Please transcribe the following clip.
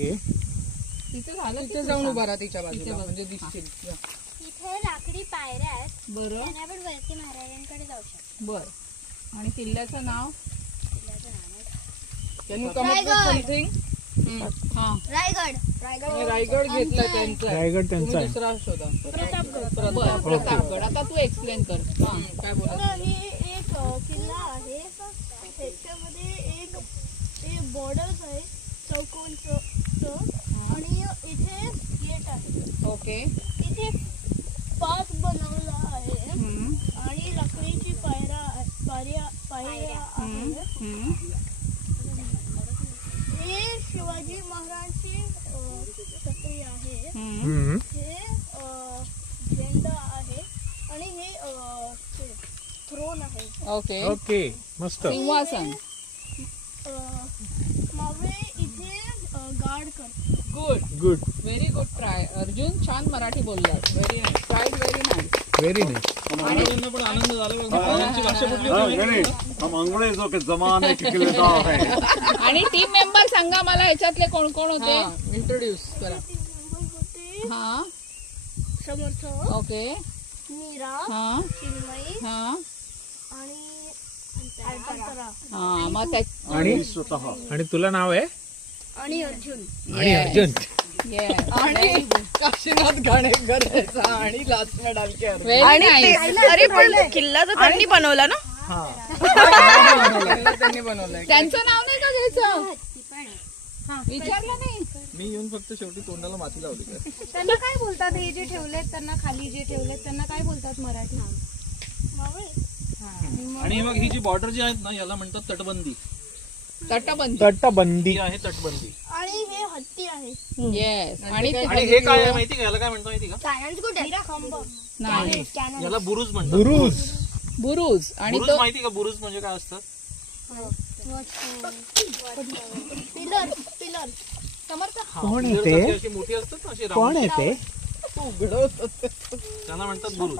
Okay तिथे झालं तिथे जाऊन उभा राहा तिच्या बाजूला म्हणजे दिसतील. जा. इथे लाकडी पायऱ्या आहेत. बरं त्यांना आपण वरती महाराजांकडे जाऊ शकतो. बर. आणि किल्ल्याचं नाव Can you come up with something? हा रायगड. आणि रायगड घेतला त्यांचा आहे. रायगड त्यांचा तुम्ही आहे. दुसरा शोधा. बर प्रतापगड. आता तू एक्सप्लेन कर. हा काय बोला? ही एक किल्ला आहे. त्याच्यामध्ये एक बॉर्डर्स आहे चौकोनचं आणि इथे गेट आहे. ओके. इथे पाथ बनवला आहे आणि लाकडीची पायऱ्या आहे. हे शिवाजी महाराजची छत्री आहे. हे झेंडा आहे आणि हे थ्रोन आहे. ओके. ओके मस्त. सिंहासन. मावळे इथे गार्ड करतात. Good. Good. Very good try. Arjun छान मराठी बोललास. Very nice. Tried very nice. Very nice. पण आनंद झाला. हम अंग्रेजों के जमाने के किलेदार हैं. आणि टीम मेंबर सांगा मला ह्याच्यातले कोण कोण होते. इंट्रोड्यूस करा. होते हा समर्थ, ओके. मीरा, हा चिन्मयी हा आणि अंतरा हा मग त्या आणि स्वतः आणि तुला नाव आहे आणि अर्जुन. आणि अर्जुन. Yes. आणि काशीनाथ घाणेकर याचा आणि लाचना डालके Very nice. अरे पण किल्ला तर त्यांनी बनवला ना. त्यांनी बनवलंय. त्यांचं नाव नाही का घ्यायचं. विचारलं नाही. मी येऊन फक्त शेवटी तोंडाला माती लावली काय. त्यांना काय बोलतात हे जे ठेवलेत त्यांना खाली जे ठेवलेत त्यांना काय बोलतात मराठी. आणि मग ही जी बॉर्डर जी आहेत ना याला म्हणतात तटबंदी. तटबंदी. तटबंदी. ही आहे तटबंदी. आणि हे हत्ती आहे. येस. आणि आणि हे काय आहे माहिती का याला काय म्हणतो माहिती का. खांब. नाही याला बुरुज म्हणतात. बुरुज. बुरुज. आणि बुरुज तो माहिती का बुरुज म्हणजे काय असतं. पिलर. कोण आहे जर ते? अशी मोठी असतात ना अशी कोण राऊंड आहे ते? उघडवतात. त्यांना म्हणतात बुरुज.